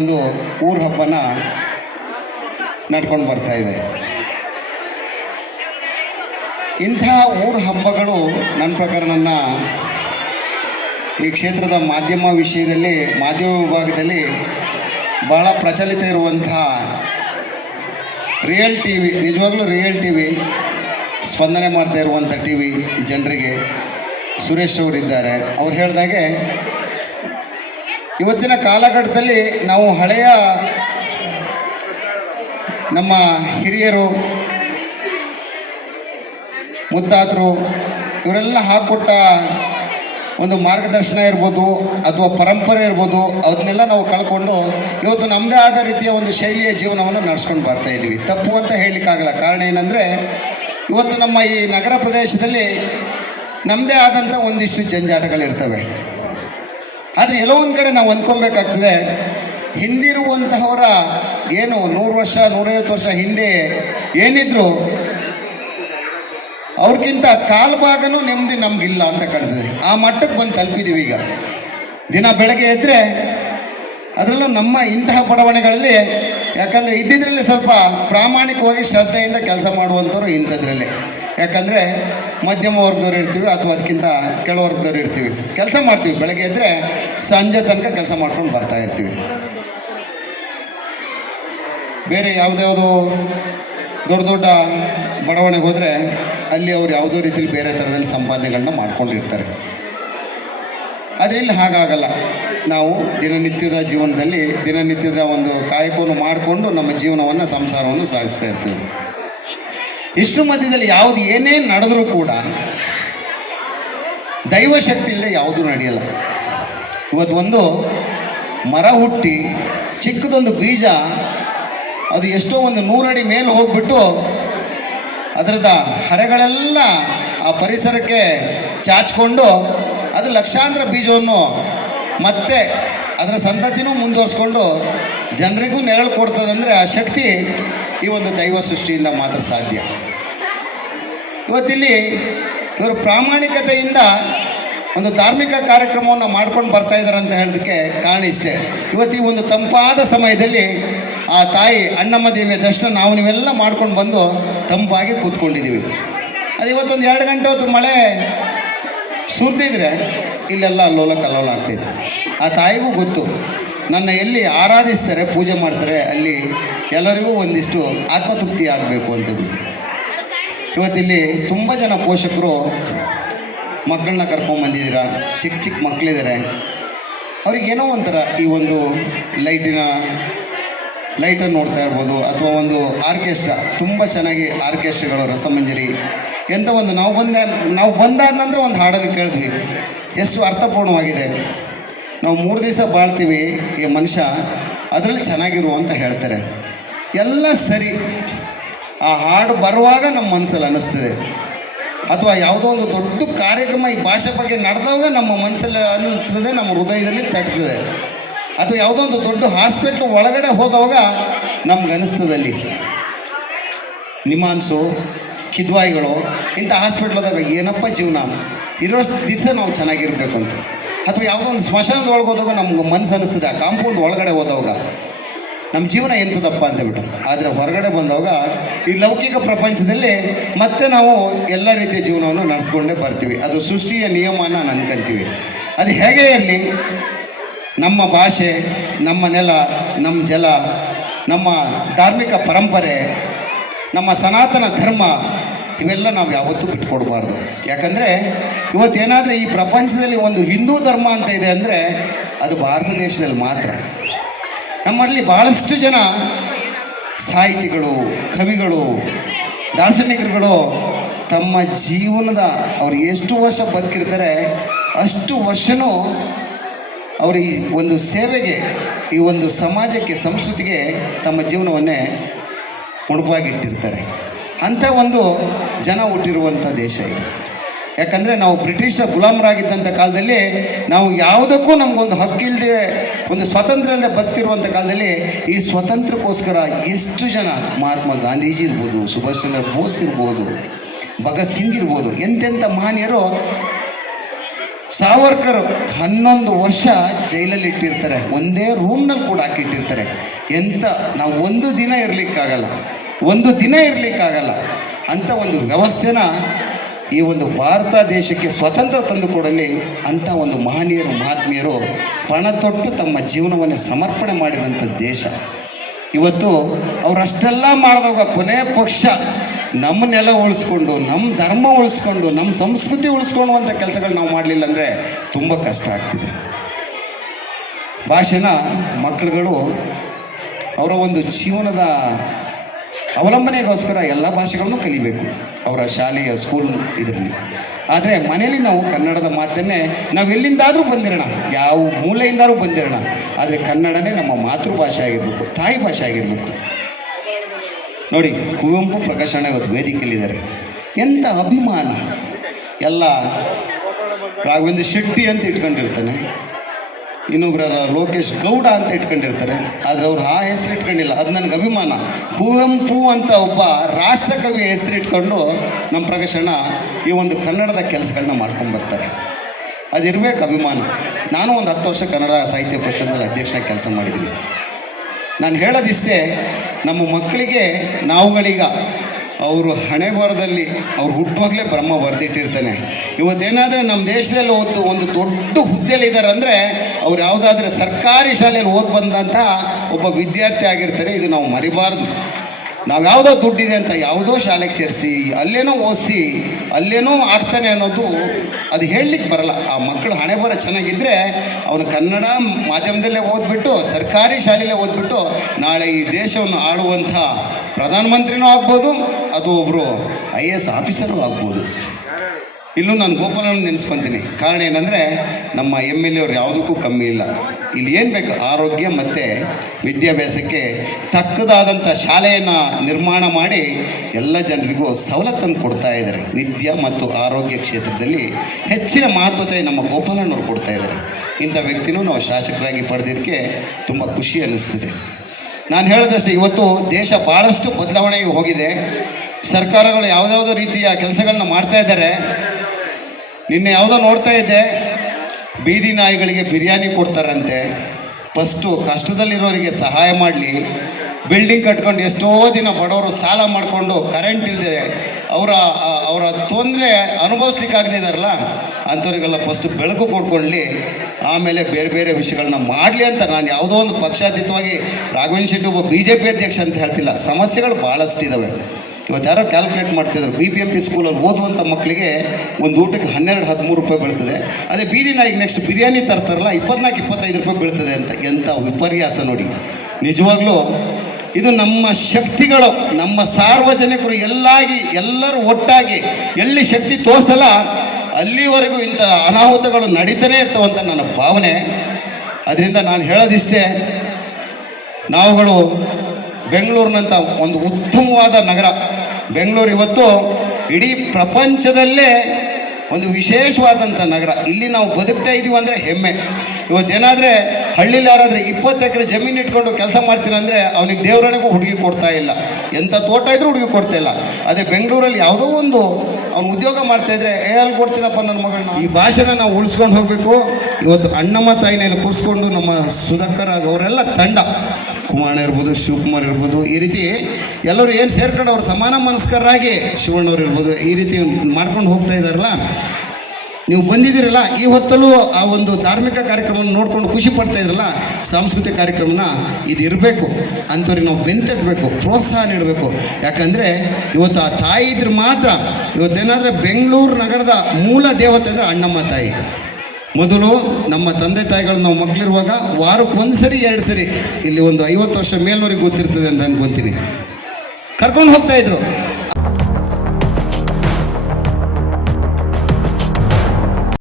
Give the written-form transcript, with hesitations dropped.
ಒಂದು ಊರ ಹಬ್ಬನ ನಡ್ಕೊಂಡು ಬರ್ತಾ ಇದೆ. ಇಂಥ ಊರ ಹಬ್ಬಗಳು ನನ್ನ ಪ್ರಕಾರ ಈ ಕ್ಷೇತ್ರದ ಮಾಧ್ಯಮ ವಿಷಯದಲ್ಲಿ, ಮಾಧ್ಯಮ ವಿಭಾಗದಲ್ಲಿ ಭಾಳ ಪ್ರಚಲಿತ ಇರುವಂತಹ ರಿಯಲ್ ಟಿ ವಿ, ನಿಜವಾಗ್ಲೂ ರಿಯಲ್ ಟಿ ವಿ, ಸ್ಪಂದನೆ ಮಾಡ್ತಾ ಇರುವಂಥ ಟಿ ವಿ ಜನರಿಗೆ ಸುರೇಶ್ ಅವರಿದ್ದಾರೆ. ಅವ್ರು ಹೇಳಿದಾಗೆ ಇವತ್ತಿನ ಕಾಲಘಟ್ಟದಲ್ಲಿ ನಾವು ಹಳೆಯ ನಮ್ಮ ಹಿರಿಯರು, ಮುತ್ತಾತರು ಇವರೆಲ್ಲ ಹಾಕ್ಕೊಟ್ಟ ಒಂದು ಮಾರ್ಗದರ್ಶನ ಇರ್ಬೋದು ಅಥವಾ ಪರಂಪರೆ ಇರ್ಬೋದು, ಅದನ್ನೆಲ್ಲ ನಾವು ಕಳ್ಕೊಂಡು ಇವತ್ತು ನಮ್ಮದೇ ಆದ ರೀತಿಯ ಒಂದು ಶೈಲಿಯ ಜೀವನವನ್ನು ನಡೆಸ್ಕೊಂಡು ಬರ್ತಾ ಇದ್ದೀವಿ. ತಪ್ಪು ಅಂತ ಹೇಳಲಿಕ್ಕಾಗಲ್ಲ. ಕಾರಣ ಏನಂದರೆ ಇವತ್ತು ನಮ್ಮ ಈ ನಗರ ಪ್ರದೇಶದಲ್ಲಿ ನಮ್ಮದೇ ಆದಂಥ ಒಂದಿಷ್ಟು ಜಂಜಾಟಗಳಿರ್ತವೆ. ಆದರೆ ಎಲ್ಲೋ ಒಂದು ಕಡೆ ನಾವು ಅಂದ್ಕೊಬೇಕಾಗ್ತದೆ, ಹಿಂದಿರುವಂತಹವರ ಏನು 100 ವರ್ಷ 150 ವರ್ಷ ಹಿಂದೆ ಏನಿದ್ರು ಅವ್ರಿಗಿಂತ ಕಾಲು ಭಾಗನೂ ನೆಮ್ಮದಿ ನಮಗಿಲ್ಲ ಅಂತ ಕಾಣ್ತದೆ. ಆ ಮಟ್ಟಕ್ಕೆ ಬಂದು ತಲುಪಿದ್ದೀವಿ ಈಗ. ದಿನ ಬೆಳಗ್ಗೆ ಎದ್ದರೆ ಅದರಲ್ಲೂ ನಮ್ಮ ಇಂತಹ ಬಡಾವಣೆಗಳಲ್ಲಿ, ಯಾಕಂದರೆ ಇದ್ದಿದ್ರಲ್ಲಿ ಸ್ವಲ್ಪ ಪ್ರಾಮಾಣಿಕವಾಗಿ ಶ್ರದ್ಧೆಯಿಂದ ಕೆಲಸ ಮಾಡುವಂಥವ್ರು ಇಂಥದ್ರಲ್ಲಿ. ಯಾಕಂದರೆ ಮಧ್ಯಮ ವರ್ಗದವ್ರು ಇರ್ತೀವಿ ಅಥವಾ ಅದಕ್ಕಿಂತ ಕೆಳವರ್ಗದವ್ರು ಇರ್ತೀವಿ. ಕೆಲಸ ಮಾಡ್ತೀವಿ, ಬೆಳಗ್ಗೆ ಎದ್ದರೆ ಸಂಜೆ ತನಕ ಕೆಲಸ ಮಾಡ್ಕೊಂಡು ಬರ್ತಾ ಇರ್ತೀವಿ. ಬೇರೆ ಯಾವುದ್ಯಾವುದೋ ದೊಡ್ಡ ದೊಡ್ಡ ಬಡಾವಣೆಗೆ ಹೋದರೆ ಅಲ್ಲಿ ಅವ್ರು ಯಾವುದೋ ರೀತಿಯಲ್ಲಿ ಬೇರೆ ಥರದಲ್ಲಿ ಸಂಪಾದನೆಗಳನ್ನ ಮಾಡ್ಕೊಂಡಿರ್ತಾರೆ. ಆದರೆ ಇಲ್ಲಿ ಹಾಗಾಗಲ್ಲ. ನಾವು ದಿನನಿತ್ಯದ ಜೀವನದಲ್ಲಿ ದಿನನಿತ್ಯದ ಒಂದು ಕಾಯಕವನ್ನು ಮಾಡಿಕೊಂಡು ನಮ್ಮ ಜೀವನವನ್ನು, ಸಂಸಾರವನ್ನು ಸಾಗಿಸ್ತಾ ಇರ್ತೀವಿ. ಇಷ್ಟು ಮಧ್ಯದಲ್ಲಿ ಯಾವುದು ಏನೇ ನಡೆದರೂ ಕೂಡ ದೈವಶಕ್ತಿ ಇಲ್ಲದೆ ಯಾವುದೂ ನಡೆಯಲ್ಲ. ಇವತ್ತು ಒಂದು ಮರ ಹುಟ್ಟಿ ಚಿಕ್ಕದೊಂದು ಬೀಜ ಅದು ಎಷ್ಟೋ ಒಂದು 100 ಅಡಿ ಮೇಲೆ ಹೋಗ್ಬಿಟ್ಟು ಅದರದ ಹರೆಗಳೆಲ್ಲ ಆ ಪರಿಸರಕ್ಕೆ ಚಾಚಿಕೊಂಡು ಅದು ಲಕ್ಷಾಂತರ ಬೀಜವನ್ನು ಮತ್ತೆ ಅದರ ಸಂತತಿನೂ ಮುಂದುವರಿಸ್ಕೊಂಡು ಜನರಿಗೂ ನೆರಳು ಕೊಡ್ತದಂದರೆ ಆ ಶಕ್ತಿ ಈ ಒಂದು ದೈವ ಸೃಷ್ಟಿಯಿಂದ ಮಾತ್ರ ಸಾಧ್ಯ. ಇವತ್ತಿಲ್ಲಿ ಇವರು ಪ್ರಾಮಾಣಿಕತೆಯಿಂದ ಒಂದು ಧಾರ್ಮಿಕ ಕಾರ್ಯಕ್ರಮವನ್ನು ಮಾಡ್ಕೊಂಡು ಬರ್ತಾ ಇದ್ದಾರೆ ಅಂತ ಹೇಳೋದಕ್ಕೆ ಕಾರಣ ಇಷ್ಟೇ. ಇವತ್ತು ಈ ಒಂದು ತಂಪಾದ ಸಮಯದಲ್ಲಿ ಆ ತಾಯಿ ಅಣ್ಣಮ್ಮ ದೇವಿಯ ದರ್ಶನ ನೀವೆಲ್ಲ ಮಾಡ್ಕೊಂಡು ಬಂದು ತಂಪಾಗಿ ಕೂತ್ಕೊಂಡಿದ್ದೀವಿ. ಅದು ಇವತ್ತೊಂದು 2 ಗಂಟೆ ಹೊತ್ತು ಮಳೆ ಸುರಿದಿದ್ರೆ ಇಲ್ಲೆಲ್ಲ ಅಲ್ಲೋಲ ಕಲ್ಲೋಲ ಆಗ್ತೈತೆ. ಆ ತಾಯಿಗೂ ಗೊತ್ತು, ನನ್ನ ಎಲ್ಲಿ ಆರಾಧಿಸ್ತಾರೆ, ಪೂಜೆ ಮಾಡ್ತಾರೆ, ಅಲ್ಲಿ ಎಲ್ಲರಿಗೂ ಒಂದಿಷ್ಟು ಆತ್ಮತೃಪ್ತಿ ಆಗಬೇಕು ಅಂತೇಳಿ. ಇವತ್ತಿಲ್ಲಿ ತುಂಬ ಜನ ಪೋಷಕರು ಮಕ್ಕಳನ್ನ ಕರ್ಕೊಂಡ್ಬಂದಿದ್ದೀರಾ. ಚಿಕ್ಕ ಚಿಕ್ಕ ಮಕ್ಕಳಿದ್ದಾರೆ, ಅವ್ರಿಗೇನೋ ಒಂಥರ ಈ ಒಂದು ಲೈಟನ್ನು ನೋಡ್ತಾ ಇರ್ಬೋದು, ಅಥವಾ ಒಂದು ಆರ್ಕೆಸ್ಟ್ರಾ, ತುಂಬ ಚೆನ್ನಾಗಿ ಆರ್ಕೆಸ್ಟ್ರಾಗಳು, ರಸಮಂಜರಿ ಎಂಥ ಒಂದು ನಾವು ಬಂದಾದ ನಂತರ ಒಂದು ಹಾಡನ್ನು ಕೇಳಿದ್ವಿ, ಎಷ್ಟು ಅರ್ಥಪೂರ್ಣವಾಗಿದೆ. ನಾವು 3 ದಿವಸ ಬಾಳ್ತೀವಿ ಈ ಮನುಷ್ಯ, ಅದರಲ್ಲಿ ಚೆನ್ನಾಗಿರು ಅಂತ ಹೇಳ್ತಾರೆ. ಎಲ್ಲ ಸರಿ. ಆ ಹಾಡು ಬರುವಾಗ ನಮ್ಮ ಮನಸ್ಸಲ್ಲಿ ಅನ್ನಿಸ್ತದೆ, ಅಥವಾ ಯಾವುದೋ ಒಂದು ದೊಡ್ಡ ಕಾರ್ಯಕ್ರಮ ಈ ಭಾಷೆ ಬಗ್ಗೆ ನಡೆದಾಗ ನಮ್ಮ ಮನಸ್ಸಲ್ಲಿ ಅನ್ನಿಸ್ತದೆ, ನಮ್ಮ ಹೃದಯದಲ್ಲಿ ತಟ್ತದೆ. ಅಥವಾ ಯಾವುದೋ ಒಂದು ದೊಡ್ಡ ಹಾಸ್ಪಿಟ್ಲು ಒಳಗಡೆ ಹೋದವಾಗ ನಮ್ಗೆ ಅನ್ನಿಸ್ತದೆ, ಅಲ್ಲಿ ನಿಮಾನ್ಸು, ಕಿದ್ವಾಯಿಗಳು ಇಂಥ ಹಾಸ್ಪಿಟ್ಲ್ ಹೋದಾಗ ಏನಪ್ಪ ಜೀವನ, ಇರೋಷ್ಟು ದಿವಸ ನಾವು ಚೆನ್ನಾಗಿರ್ಬೇಕು ಅಂತ. ಅಥವಾ ಯಾವುದೋ ಒಂದು ಸ್ಮಶಾನದೊಳಗೆ ಹೋದಾಗ ನಮ್ಗೆ ಮನಸ್ಸು ಅನ್ನಿಸ್ತದೆ, ಆ ಕಾಂಪೌಂಡ್ ಒಳಗಡೆ ಹೋದವಾಗ ನಮ್ಮ ಜೀವನ ಎಂಥದಪ್ಪ ಅಂತಬಿಟ್ಟು. ಆದರೆ ಹೊರಗಡೆ ಬಂದವಾಗ ಈ ಲೌಕಿಕ ಪ್ರಪಂಚದಲ್ಲಿ ಮತ್ತೆ ನಾವು ಎಲ್ಲ ರೀತಿಯ ಜೀವನವನ್ನು ನಡೆಸ್ಕೊಂಡೇ ಬರ್ತೀವಿ. ಅದು ಸೃಷ್ಟಿಯ ನಿಯಮನ ಅನ್ಕೊಂತೀವಿ. ಅದು ಹೇಗೆ ಇರಲಿ, ನಮ್ಮ ಭಾಷೆ, ನಮ್ಮ ನೆಲ, ನಮ್ಮ ಜಲ, ನಮ್ಮ ಧಾರ್ಮಿಕ ಪರಂಪರೆ, ನಮ್ಮ ಸನಾತನ ಧರ್ಮ, ಇವೆಲ್ಲ ನಾವು ಯಾವತ್ತೂ ಬಿಟ್ಕೊಡ್ಬಾರ್ದು. ಯಾಕಂದರೆ ಇವತ್ತೇನಾದರೂ ಈ ಪ್ರಪಂಚದಲ್ಲಿ ಒಂದು ಹಿಂದೂ ಧರ್ಮ ಅಂತ ಇದೆ ಅಂದರೆ ಅದು ಭಾರತ ದೇಶದಲ್ಲಿ ಮಾತ್ರ. ನಮ್ಮಲ್ಲಿ ಭಾಳಷ್ಟು ಜನ ಸಾಹಿತಿಗಳು, ಕವಿಗಳು, ದಾರ್ಶನಿಕರುಗಳು ತಮ್ಮ ಜೀವನದ ಅವ್ರು ಎಷ್ಟು ವರ್ಷ ಬದುಕಿರ್ತಾರೆ ಅಷ್ಟು ವರ್ಷವೂ ಅವರು ಈ ಒಂದು ಸೇವೆಗೆ, ಈ ಒಂದು ಸಮಾಜಕ್ಕೆ, ಸಂಸ್ಕೃತಿಗೆ ತಮ್ಮ ಜೀವನವನ್ನೇ ಮುಡುಪಾಗಿಟ್ಟಿರ್ತಾರೆ. ಅಂಥ ಒಂದು ಜನ ಹುಟ್ಟಿರುವಂಥ ದೇಶ ಇದು. ಯಾಕಂದರೆ ನಾವು ಬ್ರಿಟಿಷರ ಗುಲಾಮರಾಗಿದ್ದಂಥ ಕಾಲದಲ್ಲಿ ನಾವು ಯಾವುದಕ್ಕೂ ನಮಗೊಂದು ಹಕ್ಕಿಲ್ಲದೆ, ಒಂದು ಸ್ವಾತಂತ್ರ್ಯ ಇಲ್ಲದೆ ಬದುಕಿರುವಂಥ ಕಾಲದಲ್ಲಿ ಈ ಸ್ವಾತಂತ್ರ್ಯಕ್ಕೋಸ್ಕರ ಎಷ್ಟು ಜನ, ಮಹಾತ್ಮ ಗಾಂಧೀಜಿ ಇರ್ಬೋದು, ಸುಭಾಷ್ ಚಂದ್ರ ಬೋಸ್ ಇರ್ಬೋದು, ಭಗತ್ ಸಿಂಗ್ ಇರ್ಬೋದು, ಎಂತೆಂಥ ಮಹನೀಯರು ಸಾವರ್ಕರ್ 11 ವರ್ಷ ಜೈಲಲ್ಲಿ ಇಟ್ಟಿರ್ತಾರೆ, ಒಂದೇ ರೂಮ್ನಲ್ಲಿ ಕೂಡ ಹಾಕಿಟ್ಟಿರ್ತಾರೆ. ಎಂತ ನಾವು ಒಂದು ದಿನ ಇರಲಿಕ್ಕಾಗಲ್ಲ ಅಂಥ ಒಂದು ವ್ಯವಸ್ಥೆನ ಈ ಒಂದು ಭಾರತ ದೇಶಕ್ಕೆ ಸ್ವತಂತ್ರ ತಂದುಕೊಡಲಿ ಅಂಥ ಒಂದು ಮಹನೀಯರು ಮಹಾತ್ಮೀಯರು ಪಣ ತೊಟ್ಟು ತಮ್ಮ ಜೀವನವನ್ನು ಸಮರ್ಪಣೆ ಮಾಡಿದಂಥ ದೇಶ. ಇವತ್ತು ಅವರಷ್ಟೆಲ್ಲ ಮಾಡಿದಾಗ ಕೊನೆಯ ಪಕ್ಷ ನಮ್ಮನ್ನೆಲ್ಲ ಉಳಿಸ್ಕೊಂಡು, ನಮ್ಮ ಧರ್ಮ ಉಳಿಸ್ಕೊಂಡು, ನಮ್ಮ ಸಂಸ್ಕೃತಿ ಉಳಿಸ್ಕೊಳ್ಳುವಂಥ ಕೆಲಸಗಳು ನಾವು ಮಾಡಲಿಲ್ಲ ಅಂದರೆ ತುಂಬ ಕಷ್ಟ ಆಗ್ತಿದೆ. ಭಾಷೆನ ಮಕ್ಕಳುಗಳು ಅವರ ಒಂದು ಜೀವನದ ಅವಲಂಬನೆಗೋಸ್ಕರ ಎಲ್ಲ ಭಾಷೆಗಳನ್ನು ಕಲಿಬೇಕು ಅವರ ಶಾಲೆಯ ಸ್ಕೂಲ್ ಇದರಲ್ಲಿ. ಆದರೆ ಮನೆಯಲ್ಲಿ ನಾವು ಕನ್ನಡದ ಮಾತನ್ನೇ ನಾವು ಎಲ್ಲಿಂದಾದರೂ ಬಂದಿರೋಣ, ಯಾವ ಮೂಲೆಯಿಂದಾದರೂ ಬಂದಿರೋಣ, ಆದರೆ ಕನ್ನಡನೇ ನಮ್ಮ ಮಾತೃಭಾಷೆ ಆಗಿರಬೇಕು, ತಾಯಿ ಭಾಷೆ ಆಗಿರಬೇಕು. ನೋಡಿ, ಕುವೆಂಪು ಪ್ರಕಾಶನ ಇವತ್ತು ವೇದಿಕೆಯಲ್ಲಿದ್ದಾರೆ. ಎಂಥ ಅಭಿಮಾನ! ಎಲ್ಲ ರಾಘವೇಂದ್ರ ಶೆಟ್ಟಿ ಅಂತ ಇಟ್ಕೊಂಡಿರ್ತಾನೆ, ಇನ್ನೊಬ್ಬರ ಲೋಕೇಶ್ ಗೌಡ ಅಂತ ಇಟ್ಕೊಂಡಿರ್ತಾರೆ, ಆದರೆ ಅವ್ರು ಆ ಹೆಸರು ಇಟ್ಕೊಂಡಿಲ್ಲ. ಅದು ನನಗೆ ಅಭಿಮಾನ. ಕುವೆಂಪು ಅಂತ ಒಬ್ಬ ರಾಷ್ಟ್ರಕವಿ ಹೆಸರು ಇಟ್ಕೊಂಡು ನಮ್ಮ ಪ್ರಕಾಶನ ಈ ಒಂದು ಕನ್ನಡದ ಕೆಲಸಗಳನ್ನ ಮಾಡ್ಕೊಂಡ್ಬರ್ತಾರೆ. ಅದಿರಬೇಕು ಅಭಿಮಾನ. ನಾನು ಒಂದು 10 ವರ್ಷ ಕನ್ನಡ ಸಾಹಿತ್ಯ ಪರಿಷತ್ನಲ್ಲಿ ಅಧ್ಯಕ್ಷನಾಗಿ ಕೆಲಸ ಮಾಡಿದ್ದೀನಿ. ನಾನು ಹೇಳೋದಿಷ್ಟೇ, ನಮ್ಮ ಮಕ್ಕಳಿಗೆ ನಾವುಗಳೀಗ ಅವರು ಹಣೆ ಬರದಲ್ಲಿ ಅವ್ರು ಹುಟ್ಟುವಾಗಲೇ ಬ್ರಹ್ಮ ಬರೆದಿಟ್ಟಿರ್ತಾನೆ. ಇವತ್ತೇನಾದರೆ ನಮ್ಮ ದೇಶದಲ್ಲಿ ಒಂದು ದೊಡ್ಡ ಹುದ್ದೆಯಲ್ಲಿದ್ದಾರೆ ಅಂದರೆ ಅವ್ರು ಯಾವುದಾದ್ರೂ ಸರ್ಕಾರಿ ಶಾಲೆಯಲ್ಲಿ ಓದಿ ಬಂದಂಥ ಒಬ್ಬ ವಿದ್ಯಾರ್ಥಿ ಆಗಿರ್ತಾರೆ. ಇದು ನಾವು ಮರಿಬಾರ್ದು. ನಾವು ಯಾವುದೋ ದುಡ್ಡಿದೆ ಅಂತ ಯಾವುದೋ ಶಾಲೆಗೆ ಸೇರಿಸಿ ಅಲ್ಲೇನೋ ಓದಿಸಿ ಅಲ್ಲೇನೋ ಆಗ್ತಾನೆ ಅನ್ನೋದು ಅದು ಹೇಳಲಿಕ್ಕೆ ಬರಲ್ಲ. ಆ ಮಕ್ಕಳು ಹಣೆ ಬರ ಚೆನ್ನಾಗಿದ್ದರೆ ಅವನು ಕನ್ನಡ ಮಾಧ್ಯಮದಲ್ಲೇ ಓದ್ಬಿಟ್ಟು ಸರ್ಕಾರಿ ಶಾಲೆಯಲ್ಲೇ ಓದ್ಬಿಟ್ಟು ನಾಳೆ ಈ ದೇಶವನ್ನು ಆಳುವಂಥ ಪ್ರಧಾನಮಂತ್ರಿನೂ ಆಗ್ಬೋದು, ಅದು ಒಬ್ಬರು IAS ಆಫೀಸರು ಆಗ್ಬೋದು. ಇಲ್ಲೂ ನಾನು ಗೋಪಾಲನ ನೆನೆಸ್ಕೊತೀನಿ. ಕಾರಣ ಏನಂದರೆ ನಮ್ಮ MLA ಅವ್ರು ಯಾವುದಕ್ಕೂ ಕಮ್ಮಿ ಇಲ್ಲ. ಇಲ್ಲಿ ಏನು ಬೇಕು, ಆರೋಗ್ಯ ಮತ್ತು ವಿದ್ಯಾಭ್ಯಾಸಕ್ಕೆ ತಕ್ಕದಾದಂಥ ಶಾಲೆಯನ್ನು ನಿರ್ಮಾಣ ಮಾಡಿ ಎಲ್ಲ ಜನರಿಗೂ ಸವಲತ್ತನ್ನು ಕೊಡ್ತಾ ಇದ್ದಾರೆ. ವಿದ್ಯಾ ಮತ್ತು ಆರೋಗ್ಯ ಕ್ಷೇತ್ರದಲ್ಲಿ ಹೆಚ್ಚಿನ ಮಹತ್ವತೆ ನಮ್ಮ ಗೋಪಾಲನವ್ರು ಕೊಡ್ತಾ ಇದ್ದಾರೆ. ಇಂಥ ವ್ಯಕ್ತಿನೂ ನಾವು ಶಾಸಕರಾಗಿ ಪಡೆದಿದ್ದಕ್ಕೆ ತುಂಬ ಖುಷಿ ಅನ್ನಿಸ್ತಿದೆ. ನಾನು ಹೇಳೋದಷ್ಟೇ, ಇವತ್ತು ದೇಶ ಭಾಳಷ್ಟು ಬದಲಾವಣೆಗೆ ಹೋಗಿದೆ. ಸರ್ಕಾರಗಳು ಯಾವುದ್ಯಾವುದೋ ರೀತಿಯ ಕೆಲಸಗಳನ್ನ ಮಾಡ್ತಾ ಇದ್ದಾರೆ. ನಿನ್ನೆ ಯಾವುದೋ ನೋಡ್ತಾ ಇದ್ದೆ, ಬೀದಿ ನಾಯಿಗಳಿಗೆ ಬಿರಿಯಾನಿ ಕೊಡ್ತಾರಂತೆ. ಫಸ್ಟು ಕಷ್ಟದಲ್ಲಿರೋರಿಗೆ ಸಹಾಯ ಮಾಡಲಿ. ಬಿಲ್ಡಿಂಗ್ ಕಟ್ಕೊಂಡು ಎಷ್ಟೋ ದಿನ ಬಡವರು ಸಾಲ ಮಾಡಿಕೊಂಡು ಕರೆಂಟ್ ಇಲ್ಲದೆ ಅವರ ತೊಂದರೆ ಅನುಭವಿಸ್ಲಿಕ್ಕಾಗದೇ ಇದ್ದಾರಲ್ಲ, ಅಂಥವ್ರಿಗೆಲ್ಲ ಫಸ್ಟು ಬೆಳಕು ಕೊಡ್ಕೊಳ್ಳಿ, ಆಮೇಲೆ ಬೇರೆ ಬೇರೆ ವಿಷಯಗಳನ್ನ ಮಾಡಲಿ ಅಂತ. ನಾನು ಯಾವುದೋ ಒಂದು ಪಕ್ಷಾತೀತವಾಗಿ ರಾಘವೇಂದ್ರ ಶೆಟ್ಟಿ ಒಬ್ಬ BJP ಅಧ್ಯಕ್ಷ ಅಂತ ಹೇಳ್ತಿಲ್ಲ. ಸಮಸ್ಯೆಗಳು ಭಾಳಷ್ಟು ಇದ್ದಾವೆ. ಇವತ್ತು ಯಾರೋ ಕ್ಯಾಲ್ಕುಲೇಟ್ ಮಾಡ್ತಿದ್ರು, BBMP ಸ್ಕೂಲಲ್ಲಿ ಓದುವಂಥ ಮಕ್ಕಳಿಗೆ ಒಂದು ಊಟಕ್ಕೆ 12-13 ರೂಪಾಯಿ ಬೀಳ್ತದೆ. ಅದೇ ಬೀದಿ ನಾಯಿಗೆ ನೆಕ್ಸ್ಟ್ ಬಿರಿಯಾನಿ ತರ್ತಾರಲ್ಲ 24-25 ರೂಪಾಯಿ ಬೀಳ್ತದೆ ಅಂತ. ಎಂಥ ವಿಪರ್ಯಾಸ ನೋಡಿ. ನಿಜವಾಗ್ಲೂ ಇದು ನಮ್ಮ ಶಕ್ತಿಗಳು, ನಮ್ಮ ಸಾರ್ವಜನಿಕರು ಎಲ್ಲರೂ ಒಟ್ಟಾಗಿ ಎಲ್ಲಿ ಶಕ್ತಿ ತೋರಿಸಲ್ಲ ಅಲ್ಲಿವರೆಗೂ ಇಂಥ ಅನಾಹುತಗಳು ನಡೀತಾನೆ ಇರ್ತವಂತ ನನ್ನ ಭಾವನೆ. ಅದರಿಂದ ನಾನು ಹೇಳೋದಿಷ್ಟೇ, ನಾವುಗಳು ಬೆಂಗಳೂರಿನಂಥ ಒಂದು ಉತ್ತಮವಾದ ನಗರ. ಬೆಂಗಳೂರು ಇವತ್ತು ಇಡೀ ಪ್ರಪಂಚದಲ್ಲೇ ಒಂದು ವಿಶೇಷವಾದಂಥ ನಗರ. ಇಲ್ಲಿ ನಾವು ಬದುಕ್ತಾ ಇದ್ದೀವಿ ಅಂದರೆ ಹೆಮ್ಮೆ. ಇವತ್ತೇನಾದರೆ ಹಳ್ಳಿಲಿ ಯಾರಾದರೆ 20 ಎಕರೆ ಜಮೀನು ಇಟ್ಕೊಂಡು ಕೆಲಸ ಮಾಡ್ತೀನಿ ಅಂದರೆ ಅವನಿಗೆ ದೇವರನಿಗೂ ಹುಡುಗಿ ಕೊಡ್ತಾ ಇಲ್ಲ. ಎಂಥ ತೋಟ ಇದ್ರೂ ಹುಡುಗಿ ಕೊಡ್ತಾ ಇಲ್ಲ. ಅದೇ ಬೆಂಗಳೂರಲ್ಲಿ ಯಾವುದೋ ಒಂದು ಅವ್ನು ಉದ್ಯೋಗ ಮಾಡ್ತಾಯಿದ್ರೆ ಅಲ್ಲಿ ಕೊಡ್ತೀನಪ್ಪ ನನ್ನ ಮಗಳನ್ನ. ಈ ಭಾಷೆನ ನಾವು ಉಳಿಸ್ಕೊಂಡು ಹೋಗಬೇಕು. ಇವತ್ತು ಅಣ್ಣಮ್ಮ ತಾಯಿನಲ್ಲಿ ಕೂರಿಸ್ಕೊಂಡು ನಮ್ಮ ಸುಧಾಕರ್ ಅವರೆಲ್ಲ ತಂಡ, ಕುಮಾರಣ್ಣ ಇರ್ಬೋದು, ಶಿವಕುಮಾರ್ ಇರ್ಬೋದು, ಈ ರೀತಿ ಎಲ್ಲರೂ ಏನು ಸೇರ್ಕೊಂಡು ಅವರು ಸಮಾನ ಮನಸ್ಕರಾಗಿ, ಶಿವಣ್ಣವ್ರು ಇರ್ಬೋದು, ಈ ರೀತಿ ಮಾಡ್ಕೊಂಡು ಹೋಗ್ತಾ ಇದ್ದಾರಲ್ಲ. ನೀವು ಬಂದಿದ್ದೀರಲ್ಲ, ಈ ಹೊತ್ತಲ್ಲೂ ಆ ಒಂದು ಧಾರ್ಮಿಕ ಕಾರ್ಯಕ್ರಮವನ್ನು ನೋಡ್ಕೊಂಡು ಖುಷಿ ಪಡ್ತಾ ಇದ್ರಲ್ಲ, ಸಾಂಸ್ಕೃತಿಕ ಕಾರ್ಯಕ್ರಮನ ಇದು ಇರಬೇಕು. ಅಂಥವ್ರಿಗೆ ನಾವು ಬೆಂತಟ್ಟಬೇಕು, ಪ್ರೋತ್ಸಾಹ ನೀಡಬೇಕು. ಯಾಕಂದರೆ ಇವತ್ತು ಆ ತಾಯಿ ಇದ್ರೆ ಮಾತ್ರ. ಇವತ್ತೇನಾದರೆ ಬೆಂಗಳೂರು ನಗರದ ಮೂಲ ದೇವತೆ ಅಂದರೆ ಅಣ್ಣಮ್ಮ ತಾಯಿ. ಮೊದಲು ನಮ್ಮ ತಂದೆ ತಾಯಿಗಳು ನಾವು ಮಕ್ಕಳಿರುವಾಗ ವಾರಕ್ಕೆ 1 ಸರಿ 2 ಸರಿ, ಇಲ್ಲಿ ಒಂದು 50 ವರ್ಷ ಮೇಲ್ನವ್ರಿಗೆ ಗೊತ್ತಿರ್ತದೆ ಅಂತ ಅನ್ಕೊತೀನಿ, ಕರ್ಕೊಂಡು ಹೋಗ್ತಾಯಿದ್ರು.